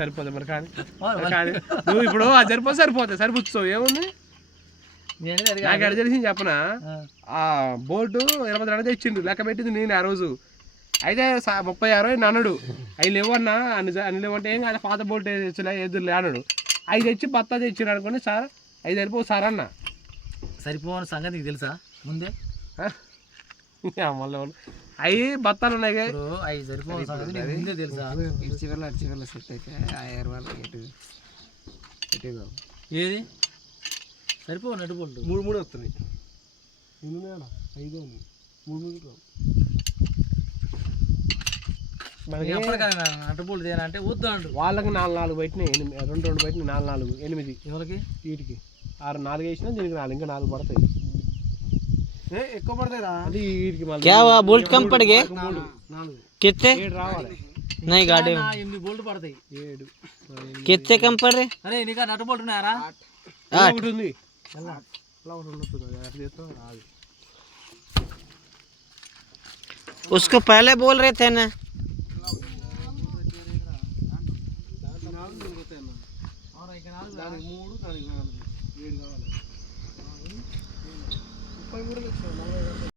సరిపోతుంది మరి కానీ కానీ నువ్వు ఇప్పుడు అది సరిపోతుంది సరిపుచ్చుతావు ఏముంది నాకు ఎడ తెలిసింది చెప్పనా ఆ బోల్ట్ 22 తెచ్చిండు లెక్క పెట్టింది నేను ఆ రోజు అయితే 36 అన్నాడు అవి లేవన్నా అన్ని లేవంటే ఏం కాదు పాత బోల్ట్ తెచ్చలే ఎదురులే అన్నాడు అవి తెచ్చి బత్తా తెచ్చిండు అనుకోండి సార్ అవి సరిపోవు సార్ అన్న సరిపోని సంగతి నీకు తెలుసా ముందే మళ్ళీ అవి బత్తాలు ఉన్నాయి అవి సరిపోని సంగతి నీకు ముందే తెలుసా చివర్లో సెట్ అయితే 5000 వాళ్ళకి ఏది సరిపోవు నటు బోల్ట్ 3 వస్తున్నాయి 5 ఉంది 3 మనకి ఎప్పటికైనా నటు బోల్ట్ అంటే వద్దు అంటు వాళ్ళకి 4 పెట్టినాయి 2 పెట్టినాయి 4 8 ఎవరికి వీటికి 6 4 వేసినా దీనికి 4 ఇంకా 4 పడతాయి ఎక్కువ పడతాయి అది వీటికి మళ్ళీ क्या हुआ बोल्ट कम पड़ गए 4 कितने 7 రావాలి नहीं गाड़ी में 8 బోల్ట్ పడతాయి 7 कितने कम पड़ रहे అరే నీకు నటు బోల్ట్ ఉన్నాయారా 8 ఉంది అలా ఉంటుంది उसको पहले बोल रहे थे ना దానికి 3 దానికి 4 7 కావాలి 30 కూడా